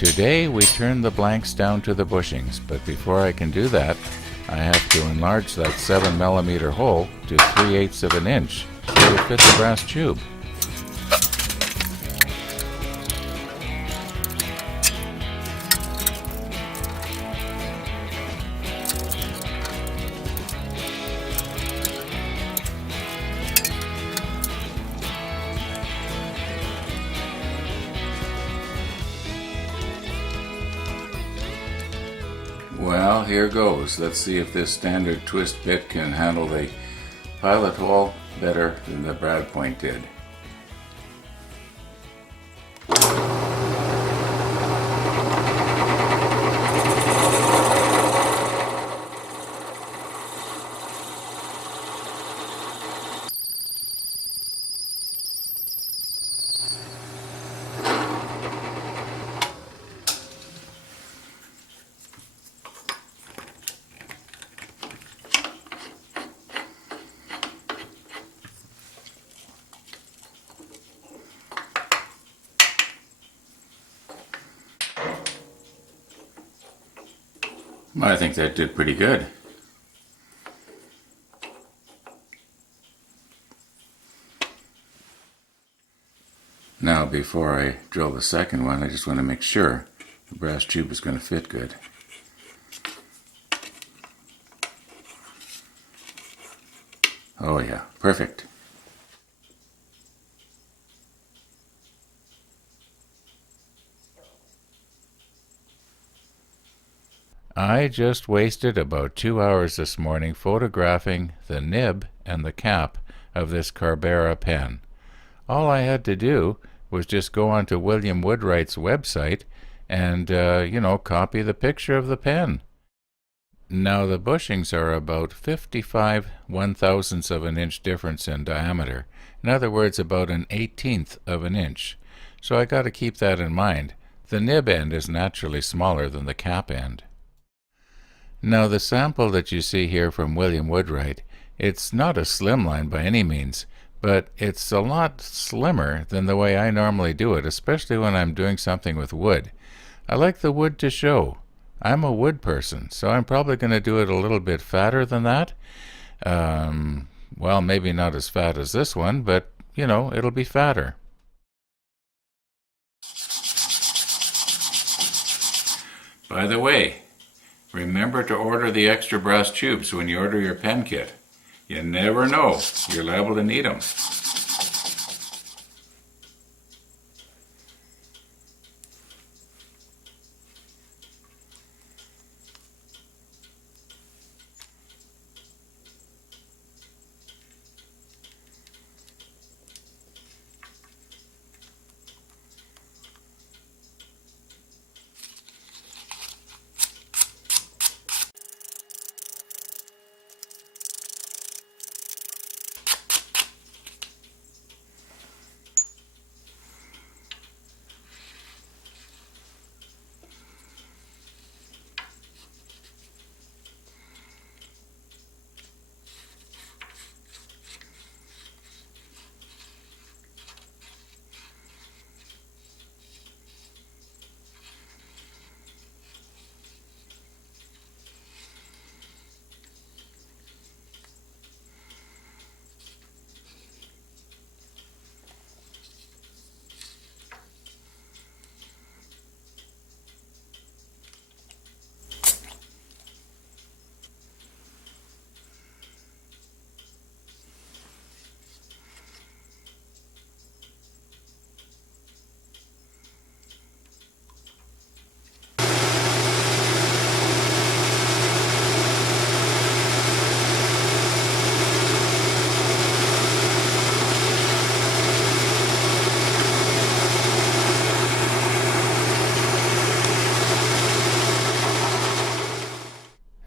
Today we turn the blanks down to the bushings, but before I can do that, I have to enlarge that 7mm hole to 3/8 of an inch so it'll fit the brass tube. Well, here goes. Let's see if this standard twist bit can handle the pilot hole better than the brad point did. I think that did pretty good. Now, before I drill the second one, I just want to make sure the brass tube is going to fit good. Oh yeah, perfect. I just wasted about 2 hours this morning photographing the nib and the cap of this Carbera pen. All I had to do was just go onto William Woodwright's website and, copy the picture of the pen. Now the bushings are about 55 1/1000ths of an inch difference in diameter. In other words, about an 1/18 of an inch. So I got to keep that in mind. The nib end is naturally smaller than the cap end. Now the sample that you see here from William Woodwright, it's not a slimline by any means, but it's a lot slimmer than the way I normally do it, especially when I'm doing something with wood. I like the wood to show. I'm a wood person, so I'm probably going to do it a little bit fatter than that. Well, maybe not as fat as this one, but, it'll be fatter. By the way, remember to order the extra brass tubes when you order your pen kit. You never know, you're liable to need them.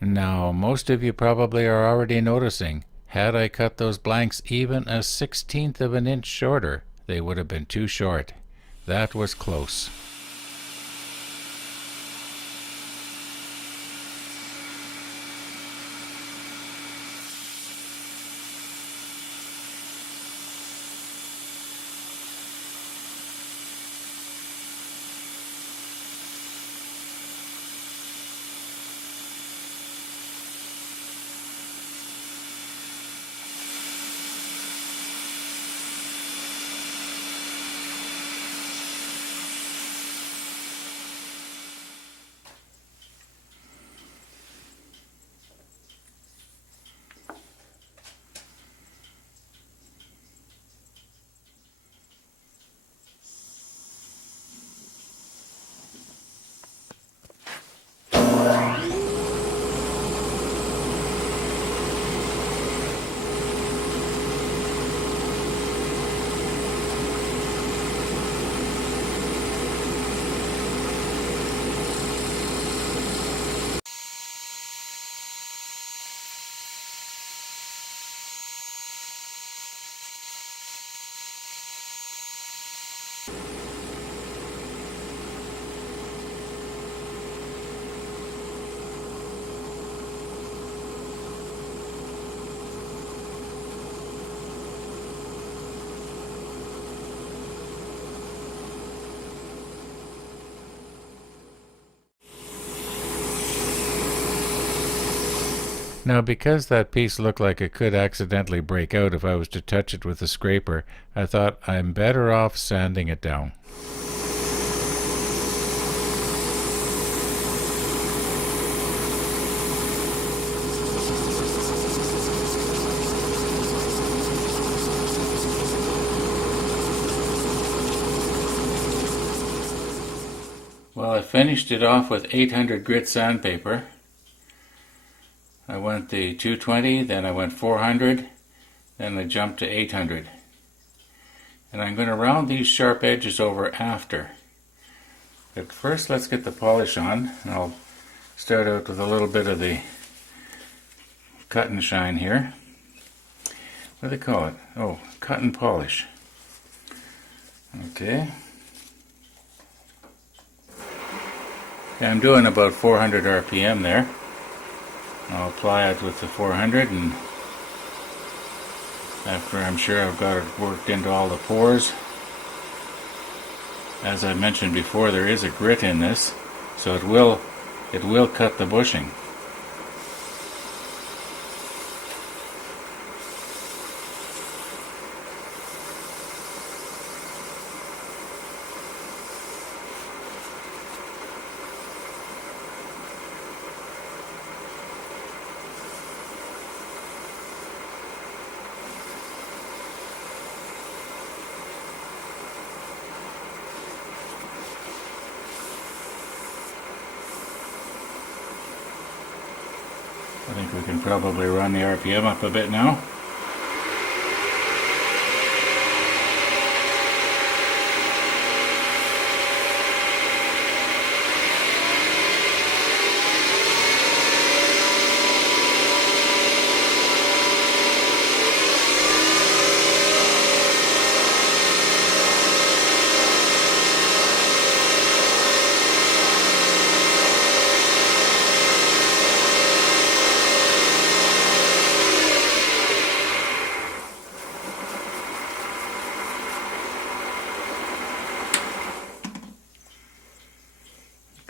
Now, most of you probably are already noticing, had I cut those blanks even a 1/16 of an inch shorter, they would have been too short. That was close. Now, because that piece looked like it could accidentally break out if I was to touch it with a scraper, I thought I'm better off sanding it down. Well, I finished it off with 800 grit sandpaper. I went the 220, then I went 400, then I jumped to 800. And I'm going to round these sharp edges over after. But first, let's get the polish on. I'll start out with a little bit of the cut and shine here. What do they call it? Oh, cut and polish. Okay. I'm doing about 400 RPM there. I'll apply it with the 400, and after I'm sure I've got it worked into all the pores. As I mentioned before, there is a grit in this, so it will cut the bushing. I think we can probably run the RPM up a bit now.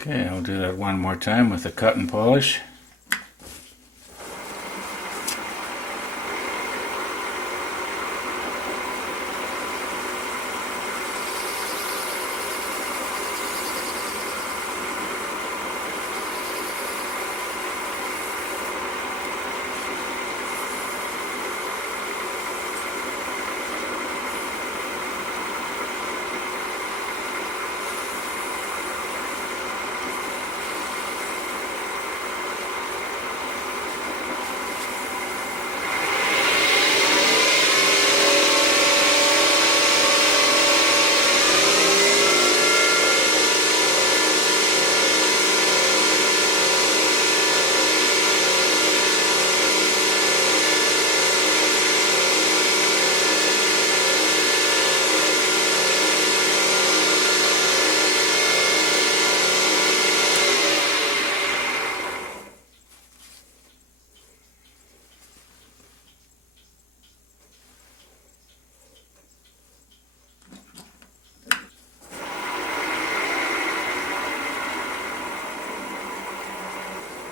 Okay, I'll do that one more time with the cut and polish.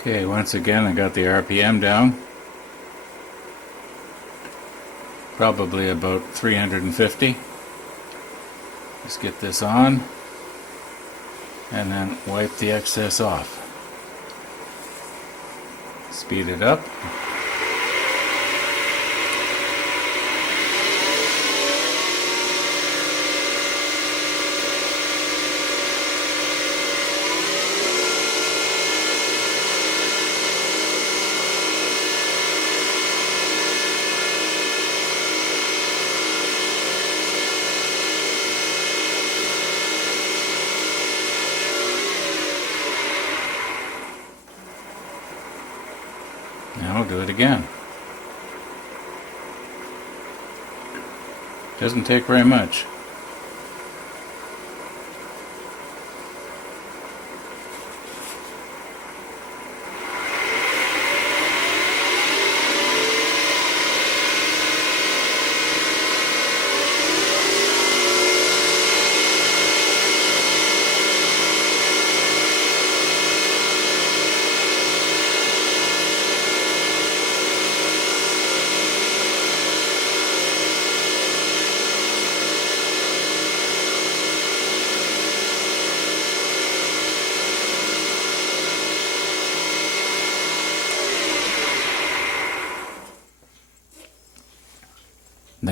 Okay, once again I got the RPM down. Probably about 350. Let's get this on and then wipe the excess off. Speed it up. Now I'll do it again. Doesn't take very much.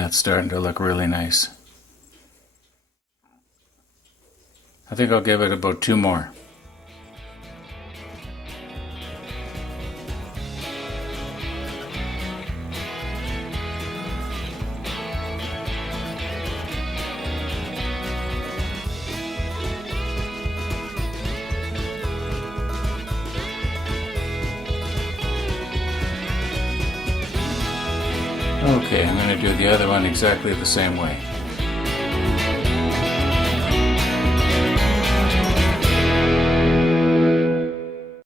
That's starting to look really nice. I think I'll give it about 2 more. Okay, I'm going to do the other one exactly the same way.